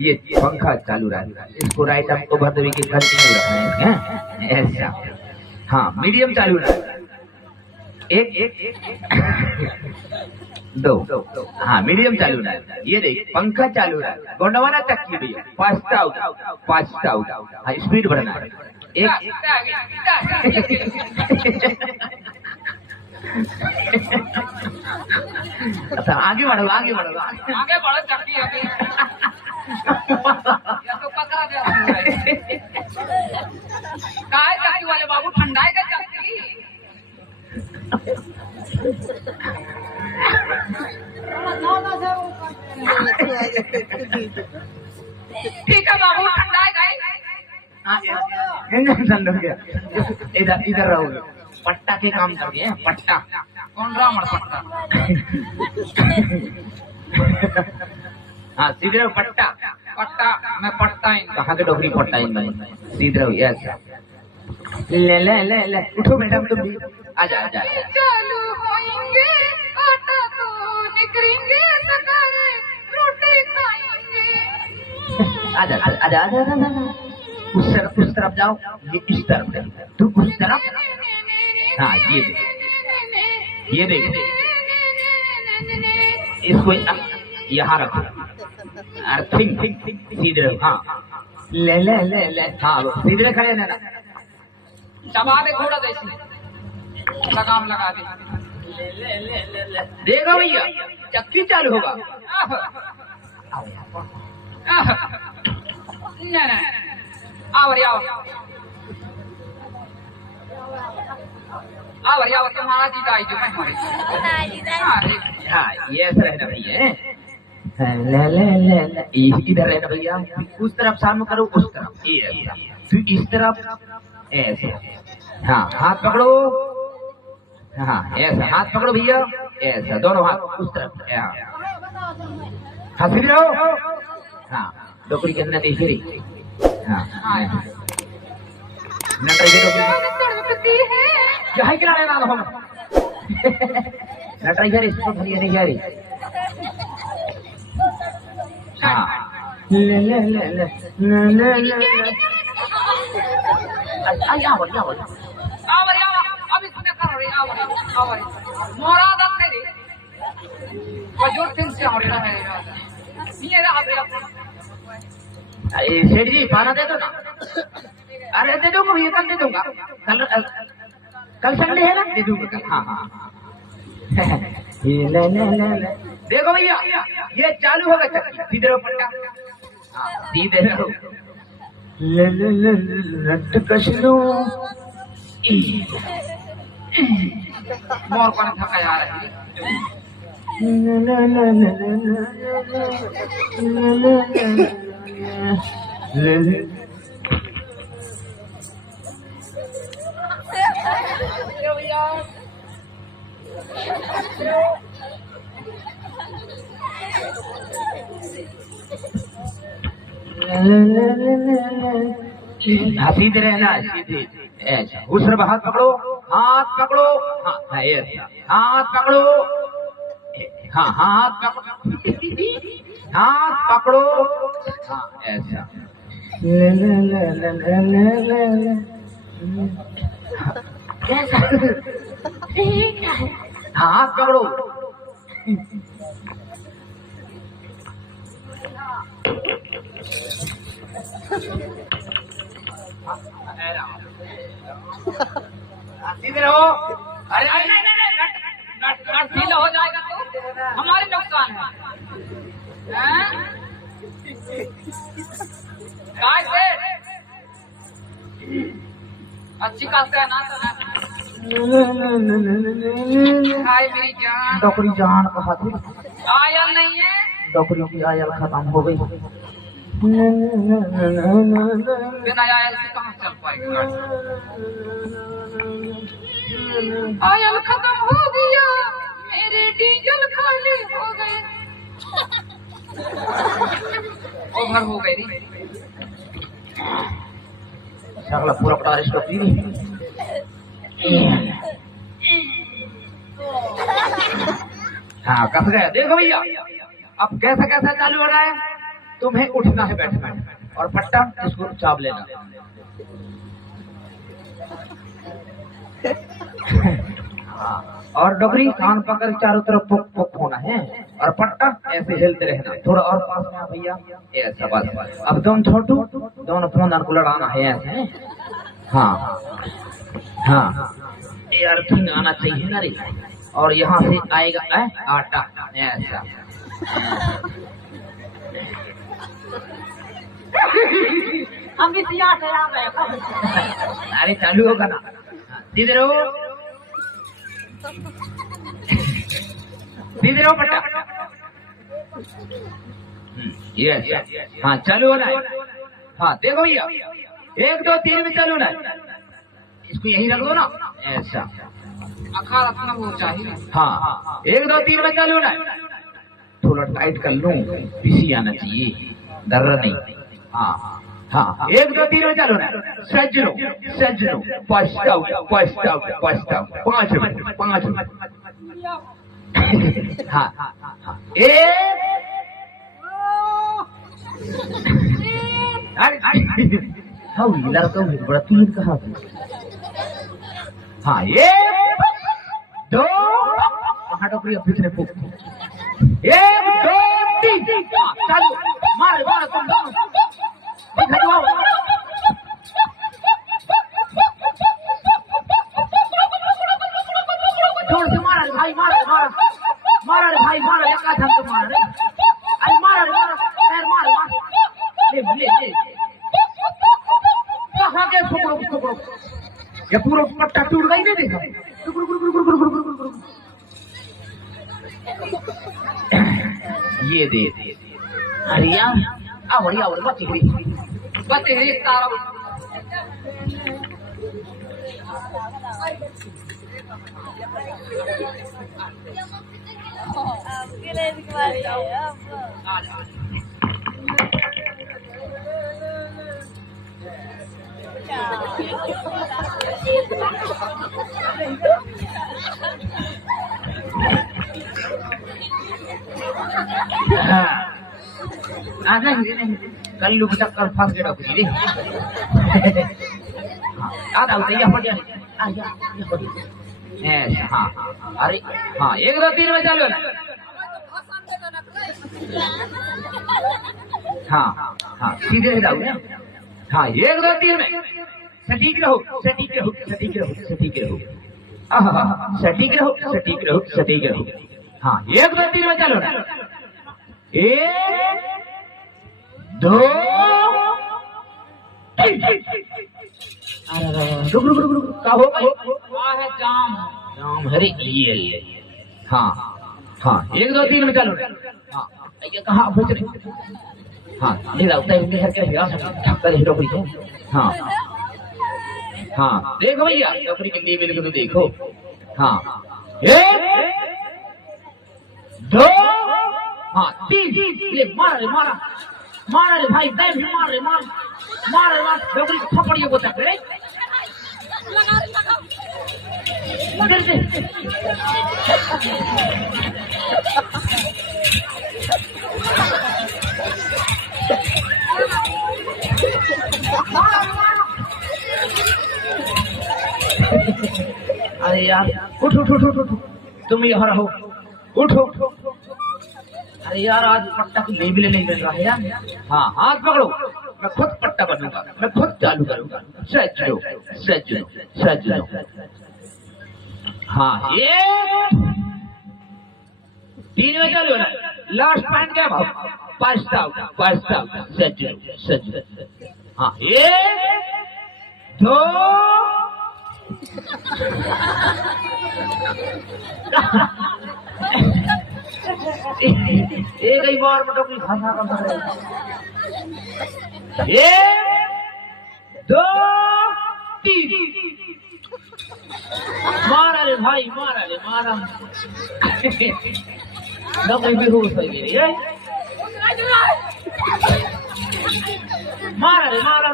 ये पंखा चालू रहा, इसको राइट आपको भरदवी की कंटिन्यू रखना है ऐसा। हाँ मीडियम चालू रहा, एक दो, हाँ मीडियम चालू रहा। ये देख पंखा चालू रहा, गोंडवाना चक्की भैया फास्ट आउट, फास्ट आउट। हाँ स्पीड बढ़ना है, एक अच्छा आगे बढ़ो, आगे बढ़ो, आगे बढ़ो चक्की अभी या तो पकड़ा दे काय चक्की वाले बाबू ठंडाई का चक्की। ठीक है बाबू ठंडाई गई। इधर इधर रहोगे, पट्टा के काम कर गए, पट्टा कौन रामड़ पट्टा। हाँ सीधे रहो, पट्टा पट्टा मैं पट्टा ही कहाँ के डोकरी पट्टा इन सीधे रहो। यस ले ले ले ले, उठो मैडम तुम भी, आजा आजा। चालू होएंगे आटा तो निकलेंगे सकारे रोटी खाएंगे। आजा आजा आजा आजा, उस तरफ जाओ, ये इस तरफ, तू उस तरफ। हाँ ये देख, ये देख, इसको यहाँ रखो, अर्थिंग सीधे रहो। हाँ ले ले ले ले, हाँ सीधे खड़े रहना, दबा दे घोड़ा जैसे, लगाम लगा दे। ले ले ले ले ले, देखो भैया चक्की चालू होगा। आओ तुम्हारा जीता आई जो मैं मरे। हाँ ये ऐसा रहना भैया, ले ले ले ले, इधर रहना भैया, उस तरफ सामने करो, उस तरफ ये ऐसा, फिर इस तरफ ऐसा। हाँ हाथ पकड़ो, हाँ ऐसा हाथ पकड़ो भैया, ऐसा दोनों हाथ उस तरफ। हाँ सीधे रहो, हाँ डोकरी के अंदर देखी रही। हाँ यहाँ गिरा रहे ना हम नटराइजर, इसको धरिए नहीं जा रही। हाँ ले ले ले ले ले ले ले, अब इसने कर रही आवरी मोरा दत्ते रे वजूर दिन से हो रहा है ये रहा बे। अरे सेठ जी पाना दे दो ना। अरे दे दूंगा भैया, कल दे दूंगा, कल संडे है ना, दे दूंगा कल। हाँ हाँ ये ले ले ले ले, देखो भैया ये चालू होगा चक्की, सीधे रहो पट्टा, हाँ सीधे रहो, ले ले ले लट कस लो। मोर कौन थका यार है ले ले ले ले ले ले ले, सीधे रहना, सीधे ऐसा, उस तरफ हाथ पकड़ो, हाथ पकड़ो, हाँ ऐसा हाथ पकड़ो, हाँ हाथ पकड़ो, हाथ पकड़ो, हाँ ऐसा ले ले ले ले ले ले ले, कैसा हाथ पकड़ो। सीधे रहो। अरे नट ढीला हो जाएगा तो हमारे नुकसान है। काय से अच्छी कास्ट है ना हाय मेरी जान। डॉक्टरी जान कहा थी, आयल नहीं है, डॉक्टरियों की आयल खत्म हो गई। बिना आयल से कहाँ चल पाएगी गाड़ी। आयल खत्म हो गया, मेरे डीजल खाली हो गए। ओवर हो गई अगला पूरा पटा इसको पी हाँ कस गया। देखो भैया अब कैसा कैसा चालू हो रहा है, तुम्हें उठना है, बैठना है, और पट्टा इसको चाप लेना। हाँ, और डोगरी कान पकड़ चारों तरफ पुक पुक होना है, और पट्टा ऐसे हिलते रहना। थोड़ा और पास में आ भैया, ऐसा बस। अब तुम छोटू दोनों फोन को लड़ाना है ऐसे। हाँ हाँ, ये अर्थिंग आना चाहिए ना रे। और यहाँ से आएगा आटा ऐसा। हम भी तैयार थे आ गए। अरे चालू होगा ना, सीधे रहो, सीधे रहो पट्टा। ये हाँ चालू होना है। हाँ देखो भैया, 1 2 3 में चालू होना है। इसको यहीं रख दो ना ऐसा। अखाड़ा अपना वो चाहिए। हाँ 1 2 3 में चालू होना है। थोड़ा टाइट कर लूं, पीसी आना चाहिए, दर्रा नहीं। हाँ हाँ 1 2 3 में चालू होना है। सज्जनों सज्जनों, पछताओ पछताओ पछताओ, 5 मिनट 5 मिनट। हाँ हाँ 1 हाँ लड़का बड़ा तीन कहा। हाँ 1 2 डोकरी पीछे 1 2 3 चालू। मार मार तुम दोनों जोर से मारा रे भाई, मारा मारा मारा रे भाई, मारा एक आधा तो मारा रे। अरे मारा रे मारा, पैर मार मार, ले ले ले कहाँ गए? पकड़ो पकड़ो, ये पूरा पट्टा टूट गई नहीं देखा। ये दे दे। अरे यार आवड़ी आवड़ी बच्ची बच्चे तारा कल लोग चक्कर फंस गए डॉक्टर रे। आधा उतैया पड़ जा ऐसा। हाँ अरे हाँ 1 2 3 में चालू है। हाँ हाँ सीधे जाओ ना। हाँ 1 2 3 में सटीक रहो सटीक रहो सटीक रहो सटीक रहो। सटीक रहो सटीक रहो सटीक रहो। हाँ 1 2 3 में चालू है। 1 2 रुक रुक रुक रुक क्या हो गई? है जाम जाम हरे ये। हाँ हाँ 1 2 3 में चालू है। हाँ ये कहाँ पहुँच रहे? हाँ ले जाओ तय हर के हिला ढक्कर हिलो कोई है। हाँ हाँ देखो भैया डॉक्टरी के लेवल को तो देखो। हाँ 1 2 हाँ 3 ले मारा रे मारा मारा रे भाई, दे भी मार रे मार मार रे मार। डॉक्टरी थप्पड़ियों को तक रे इधर से। अरे यार उठ उठ उठ उठ, तुम यहाँ रहो, उठो। अरे यार आज पट्टा की लेबल नहीं मिल रहा है यार। हाँ हाथ पकड़ो, मैं खुद पट्टा बनूंगा, मैं खुद चालू करूंगा। सच लो सच लो सच लो। हाँ ये 3 में चालू है ना। लास्ट पॉइंट क्या भाव? पछताओ पछताओ सच लो सच लो। हाँ 1 2 एक ही बार में टोकरी भाषा का मारे। 1 2 3 मारा रे भाई मारा रे मारा। डॉक्टर बेहोश हो गई। मारा रे मारा।